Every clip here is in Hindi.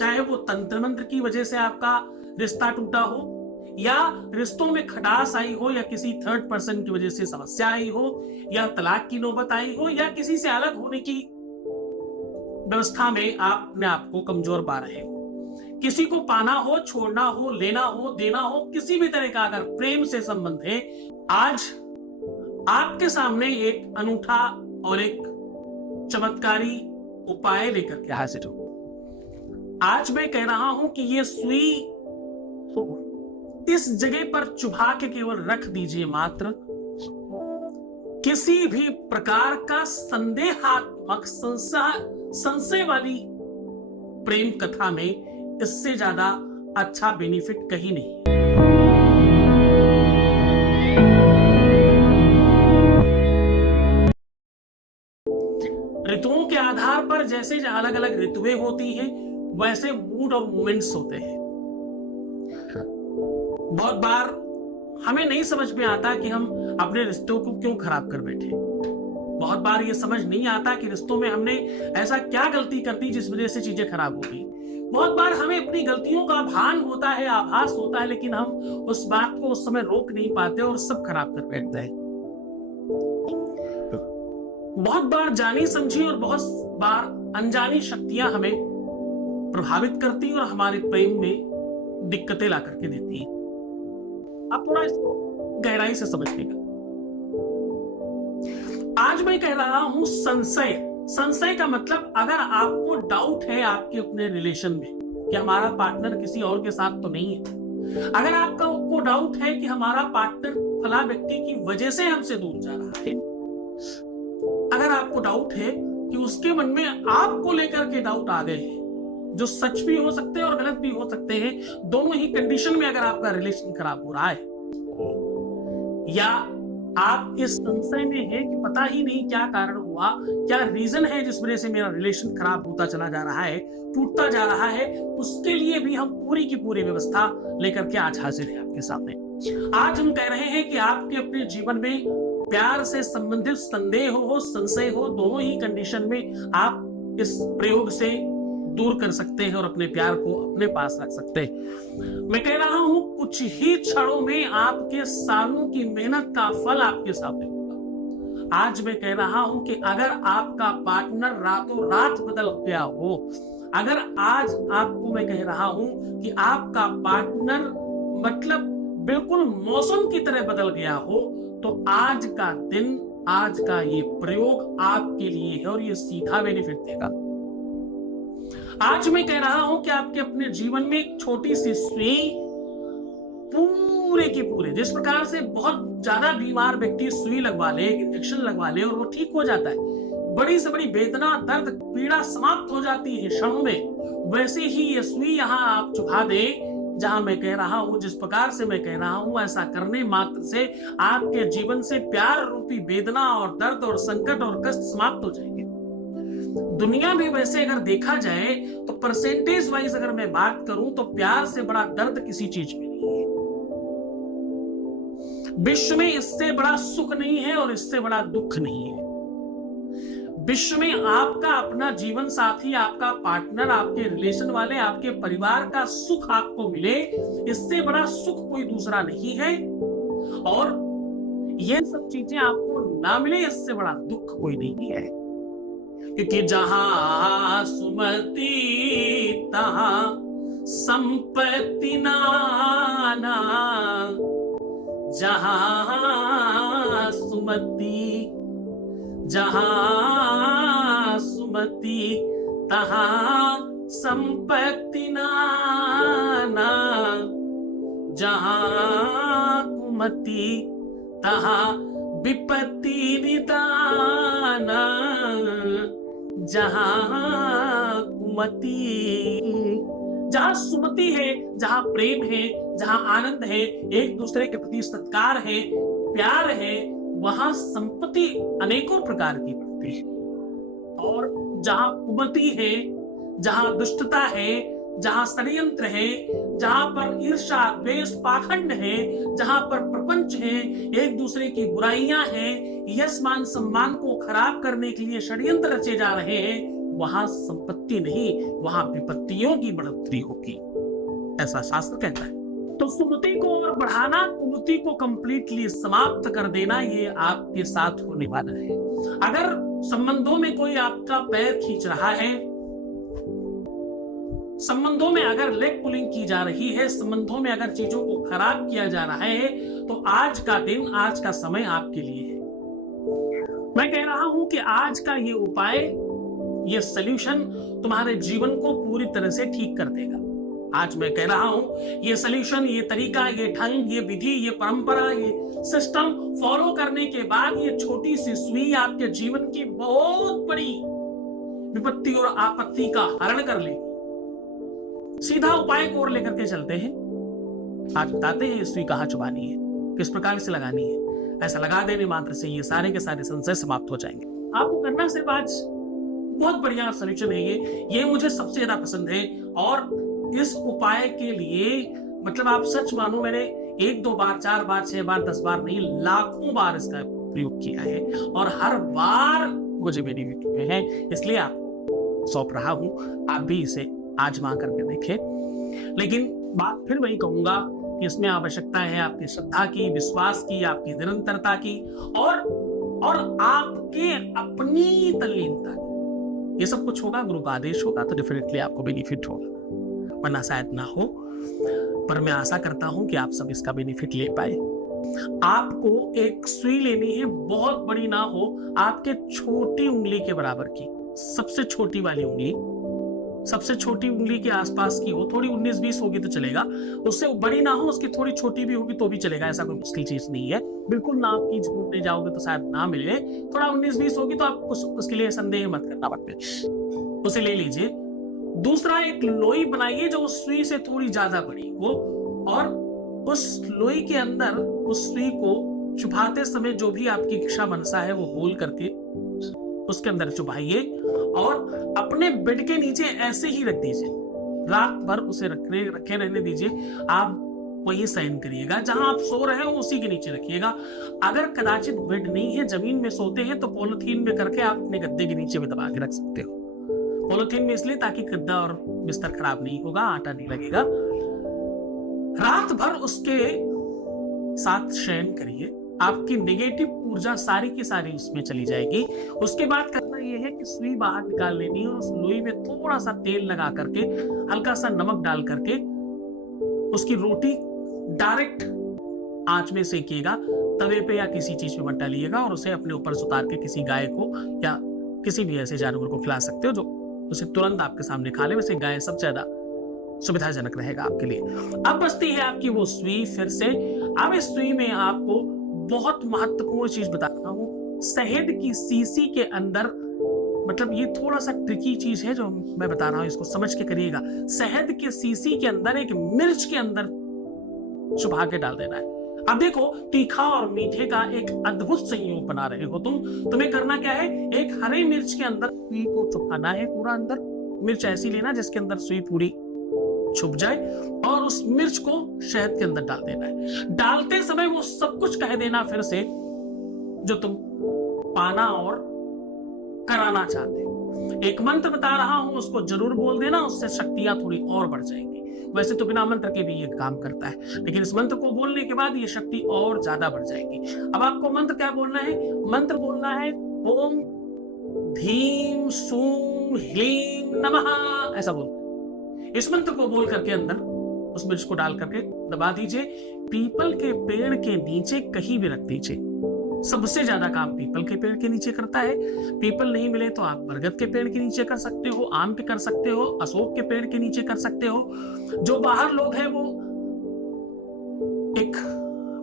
चाहे वो तंत्र मंत्र की वजह से आपका रिश्ता टूटा हो, या रिश्तों में खटास आई हो, या किसी थर्ड पर्सन की वजह से समस्या आई हो, या तलाक की नौबत आई हो, या किसी से अलग होने की व्यवस्था में आप अपने आप को कमजोर पा रहे हो, किसी को पाना हो, छोड़ना हो, लेना हो, देना हो, किसी भी तरह का अगर प्रेम से संबंध है, आज आपके सामने एक अनूठा और एक चमत्कारी उपाय लेकर के हाजिर हूं। आज मैं कह रहा हूं कि ये सुई इस जगह पर चुभा के केवल रख दीजिए मात्र। किसी भी प्रकार का संदेहात्मक संशय वाली प्रेम कथा में इससे ज्यादा अच्छा बेनिफिट कहीं नहीं है। ऋतुओं के आधार पर जैसे अलग अलग ऋतुएं होती हैं, वैसे मूड और मोमेंट्स होते हैं। बहुत बार हमें नहीं समझ में आता कि हम अपने रिश्तों को क्यों खराब कर बैठे। बहुत बार ये समझ नहीं आता कि रिश्तों में हमने ऐसा क्या गलती कर दी जिस वजह से चीजें खराब हो गई। बहुत बार हमें अपनी गलतियों का भान होता है, आभास होता है, लेकिन हम उस बात को उस समय रोक नहीं पाते और सब खराब कर बैठते हैं। बहुत बार जानी समझी और बहुत बार अनजानी शक्तियां हमें प्रभावित करती और हमारे प्रेम में दिक्कतें ला करके देती हैं। आप थोड़ा इसको गहराई से समझिएगा। आज मैं कह रहा हूं संशय। संशय का मतलब अगर आपको डाउट है आपके अपने रिलेशन में कि हमारा पार्टनर किसी और के साथ तो नहीं है, अगर आपको डाउट है कि हमारा पार्टनर फला व्यक्ति की वजह से हमसे दूर जा रहा है, अगर आपको डाउट है कि उसके मन में आपको लेकर के डाउट आ गए हैं, जो सच भी हो सकते हैं और गलत भी हो सकते हैं, दोनों ही कंडीशन में अगर आपका रिलेशन खराब हो रहा है, या आप इस संशय में है कि पता ही नहीं क्या कारण हुआ, क्या रीजन है जिस वजह से मेरा रिलेशन खराब होता चला जा रहा है, टूटता जा रहा है, उसके लिए भी हम पूरी की पूरी व्यवस्था लेकर के आज हाजिर है आपके सामने। आज हम कह रहे हैं कि आपके अपने जीवन में प्यार से संबंधित संदेह हो, संशय हो, दोनों ही कंडीशन में आप इस प्रयोग से दूर कर सकते हैं और अपने प्यार को अपने पास रख सकते हैं। मैं कह रहा हूं कुछ ही क्षणों में आपके सालों की मेहनत का फल आपके सामने होगा। आज मैं कह रहा हूं कि अगर आपका पार्टनर रातों रात बदल गया हो, अगर आज आपको मैं कह रहा हूं कि आपका पार्टनर मतलब बिल्कुल मौसम की तरह बदल गया हो, तो आज का दिन, आज का ये प्रयोग आपके लिए है और ये सीधा बेनिफिट देगा। आज मैं कह रहा हूं कि आपके अपने जीवन में एक छोटी सी सुई पूरे के पूरे, जिस प्रकार से बहुत ज्यादा बीमार व्यक्ति सुई लगवा ले, इंजेक्शन लगवा ले और वो ठीक हो जाता है, बड़ी से बड़ी वेदना, दर्द, पीड़ा समाप्त हो जाती है क्षणों में, वैसे ही ये सुई यहाँ आप चुभा दे जहां मैं कह रहा हूं, जिस प्रकार से मैं कह रहा हूं, ऐसा करने मात्र से आपके जीवन से प्यार रूपी वेदना और दर्द और संकट और कष्ट समाप्त हो जाएंगे। दुनिया में वैसे अगर देखा जाए तो परसेंटेज वाइज अगर मैं बात करूं तो प्यार से बड़ा दर्द किसी चीज में नहीं है। विश्व में इससे बड़ा सुख नहीं है और इससे बड़ा दुख नहीं है। विश्व में आपका अपना जीवन साथी, आपका पार्टनर, आपके रिलेशन वाले, आपके परिवार का सुख आपको मिले, इससे बड़ा सुख कोई दूसरा नहीं है। और ये सब चीजें आपको ना मिले, इससे बड़ा दुख कोई नहीं है। क्योंकि जहां सुमति तहां संपत्ति नाना, जहां सुमति तहां संपत्ति नाना, जहां कुमति तहां विपत्ति निदाना, जहां कुमति, जहां सुमति है, जहां प्रेम है, जहां आनंद है, एक दूसरे के प्रति सत्कार है, प्यार है, वहां संपत्ति अनेकों प्रकार की बढ़ती है। और जहां कुमति है, जहां दुष्टता है, जहां षड्यंत्र है, जहां पर ईर्ष्या, द्वेष, पाखंड है, जहां पर प्रपंच है, एक दूसरे की बुराइयां हैं, यश मान सम्मान को खराब करने के लिए षड्यंत्र रचे जा रहे हैं, वहां संपत्ति नहीं, वहां विपत्तियों की बढ़ोतरी होगी, ऐसा शास्त्र कहता है। तो सुमति को और बढ़ाना, कुमति को कंप्लीटली समाप्त कर देना, ये आपके साथ होने वाला है। अगर संबंधों में कोई आपका पैर खींच रहा है, संबंधों में अगर लेग पुलिंग की जा रही है, संबंधों में अगर चीजों को खराब किया जा रहा है, तो आज का दिन, आज का समय आपके लिए है। मैं कह रहा हूं कि आज का ये उपाय, ये सॉल्यूशन तुम्हारे जीवन को पूरी तरह से ठीक कर देगा। आज मैं कह रहा हूं, ये सॉल्यूशन, ये तरीका, ये ढंग, ये विधि, ये परंपरा, ये सिस्टम फॉलो करने के बाद ये छोटी सी सुई आपके जीवन की बहुत बड़ी विपत्ति और आपत्ति का हरण कर लेगी। सीधा उपाय को और लेकर के चलते हैं। आज बताते हैं सुई कहाँ चुभानी है, किस प्रकार से लगानी है। ऐसा लगा देने मात्र से ये सारे के सारे संशय समाप्त हो जाएंगे। आपको करना सिर्फ आज, बहुत बढ़िया सॉल्यूशन है ये मुझे सबसे ज्यादा पसंद है। और इस उपाय के लिए मतलब आप सच मानो, मैंने 1 2 बार, 4 बार, 6 बार, 10 बार नहीं, लाखों बार इसका प्रयोग किया है और हर बार मुझे बेनिफिट हुए हैं। इसलिए आपको सौंप रहा हूं, आप भी इसे आजमा करके देखें। लेकिन बात फिर वही कहूंगा कि इसमें आवश्यकता है आपकी श्रद्धा की, विश्वास की, आपकी निरंतरता की और आपके अपनी तल्लीनता की। ये सब कुछ होगा, गुरु का आदेश होगा तो डेफिनेटली आपको बेनिफिट होगा, वरना शायद ना हो। पर मैं आशा करता हूं कि आप सब इसका बेनिफिट ले पाए। आपको एक सुई लेनी है, बहुत बड़ी ना हो, आपके छोटी उंगली के बराबर की, सबसे छोटी वाली उंगली, सबसे छोटी उंगली के आसपास की हो, थोड़ी 19-20 होगी तो चलेगा, उससे बड़ी ना हो, उसकी थोड़ी छोटी भी होगी तो भी चलेगा, ऐसा कोई मुश्किल चीज नहीं है। बिल्कुल नाप की ढूंढने जाओगे तो शायद ना मिले, थोड़ा 19-20 होगी तो आप उसके लिए संदेह मत करना, बट उसे ले लीजिए। दूसरा, एक लोई बनाइए जो उस सुई से थोड़ी ज्यादा बड़ी हो, और उस लोई के अंदर उस सुई को चुभाते समय जो भी आपकी इच्छा मनसा है वो बोल करके उसके अंदर चुभाइए और अपने बेड के नीचे ऐसे ही रख दीजिए। रात भर उसे रखे रहने दीजिए। आप वही शयन करिएगा, जहां आप सो रहे हो उसी के नीचे रखिएगा। अगर कदाचित बेड नहीं है, जमीन में सोते हैं, तो पॉलिथीन में करके आप अपने गद्दे के नीचे भी दबा के रख सकते हो। पॉलिथीन में इसलिए ताकि गद्दा और बिस्तर खराब नहीं होगा, आटा नहीं लगेगा। रात भर उसके साथ शयन करिए, आपकी नेगेटिव ऊर्जा सारी की सारी उसमें चली जाएगी। उसके बाद करना यह है कि सुई बाहर निकाल लेनी है और उस लोई में थोड़ा सा तेल लगा करके, हल्का सा नमक डाल करके उसकी रोटी डायरेक्ट आंच में सेकिएगा, तवे पे या किसी चीज में मत डालिएगा, और उसे अपने ऊपर से उतार के किसी गाय को या किसी भी ऐसे जानवर को खिला सकते हो जो उसे तुरंत आपके सामने खा ले। वैसे गाय सबसे ज्यादा सुविधाजनक रहेगा आपके लिए। अब बचती है आपकी वो सुई। फिर से अब इस सुई में आपको बहुत महत्वपूर्ण चीज बता रहा हूं, शहद की शीशी के अंदर, मतलब ये थोड़ा सा ट्रिकी चीज है जो मैं बता रहा हूं, इसको समझ के करिएगा। शहद के शीशी के अंदर एक मिर्च के अंदर चुभा के डाल देना है। अब देखो, तीखा और मीठे का एक अद्भुत संयोग बना रहे हो तुम्हें करना क्या है, एक हरी मिर्च के अंदर सुई को चुभाना है पूरा। अंदर मिर्च ऐसी लेना जिसके अंदर सुई पूरी छुप जाए, और उस मिर्च को शहद के अंदर डाल देना है। डालते समय वो सब कुछ कह देना फिर से जो तुम पाना और कराना चाहते हो। एक मंत्र बता रहा हूं, उसको जरूर बोल देना, उससे शक्तियां थोड़ी और बढ़ जाएंगी। वैसे तो बिना मंत्र के भी ये काम करता है, लेकिन इस मंत्र को बोलने के बाद ये शक्ति और ज्यादा बढ़ जाएगी। अब आपको मंत्र क्या बोलना है? मंत्र बोलना है ओम भीम सूम ह्लीम नमः, ऐसा बोलना। इस मंत्र को बोल करके अंदर उस मिर्च को डाल करके दबा दीजिए। पीपल के पेड़ के नीचे कहीं भी रख दीजिए। सबसे ज्यादा काम पीपल के पेड़ के नीचे करता है। पीपल नहीं मिले तो आप बरगद के पेड़ के नीचे कर सकते हो, आम के कर सकते हो, अशोक के पेड़ के नीचे कर सकते हो। जो बाहर लोग हैं वो एक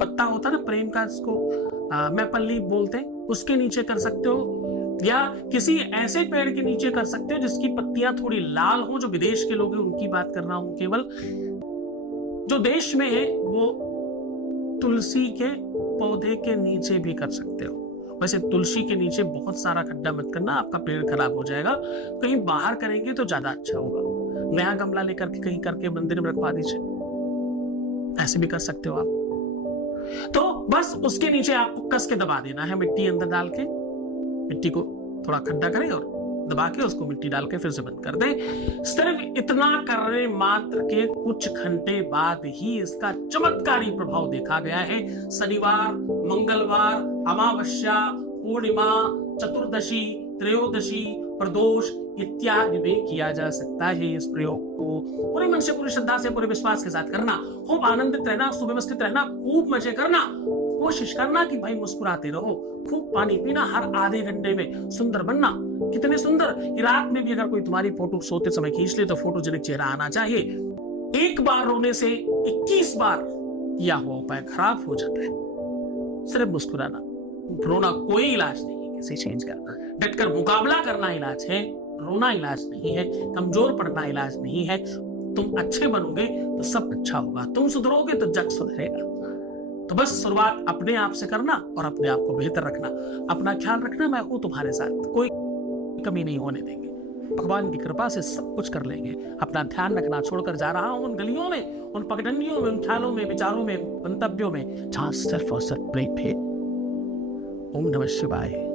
पत्ता होता है ना प्रेम का, इसको मैं पल्ली बोलते हैं, उसके नीचे कर सकते हो, या किसी ऐसे पेड़ के नीचे कर सकते हो जिसकी पत्तियां थोड़ी लाल हो। जो विदेश के लोग हैं उनकी बात कर रहा हूं केवल। जो देश में है वो तुलसी के पौधे के नीचे भी कर सकते हो। वैसे तुलसी के नीचे बहुत सारा खड्डा मत करना, आपका पेड़ खराब हो जाएगा। कहीं बाहर करेंगे तो ज्यादा अच्छा होगा। नया गमला लेकर के कहीं करके मंदिर में रखवा दीजिए, ऐसे भी कर सकते हो आप। तो बस उसके नीचे आपको कस के दबा देना है, मिट्टी अंदर डाल के। मिट्टी को थोड़ा खड्डा करें और दबा के उसको मिट्टी डाल के फिर से बंद कर दें। सिर्फ इतना करने मात्र के कुछ घंटे बाद ही इसका चमत्कारी प्रभाव देखा गया है। शनिवार, मंगलवार, अमावस्या, पूर्णिमा, चतुर्दशी, त्रयोदशी, प्रदोष इत्यादि में किया जा सकता है। इस प्रयोग को पूरे मन से, पूरी श्रद्धा से, पूरे विश्वास के साथ करना। खूब आनंदित रहना, सुव्यवस्थित रहना, खूब मजे करना। कोशिश करना कि भाई मुस्कुराते रहो, खूब पानी पीना, हर आधे घंटे में सुंदर बनना। कितने सुंदर कि रात में भी अगर कोई तुम्हारी फोटो सोते समय खींच ले तो फोटोजेनिक चेहरा आना चाहिए। एक बार रोने से 21 बार किया हुआ उपाय खराब हो जाता है। सिर्फ मुस्कुराना, रोना कोई इलाज नहीं है किसी चीज का। डटकर मुकाबला करना इलाज है, रोना इलाज नहीं है। कमजोर पड़ना इलाज नहीं है। तुम अच्छे बनोगे तो सब अच्छा होगा, तुम सुधरोगे तो जग सुधरेगा। तो बस शुरुआत अपने आप से करना और अपने आप को बेहतर रखना। अपना ख्याल रखना, मैं हूं तुम्हारे साथ, कोई कमी नहीं होने देंगे। भगवान की कृपा से सब कुछ कर लेंगे। अपना ध्यान रखना। छोड़कर जा रहा हूं उन गलियों में, उन पगडंडियों में, उन ख्यालों में, विचारों में, गंतव्यों में जहां सिर्फ और सिर्फ प्रेम है। ओम नमः शिवाय।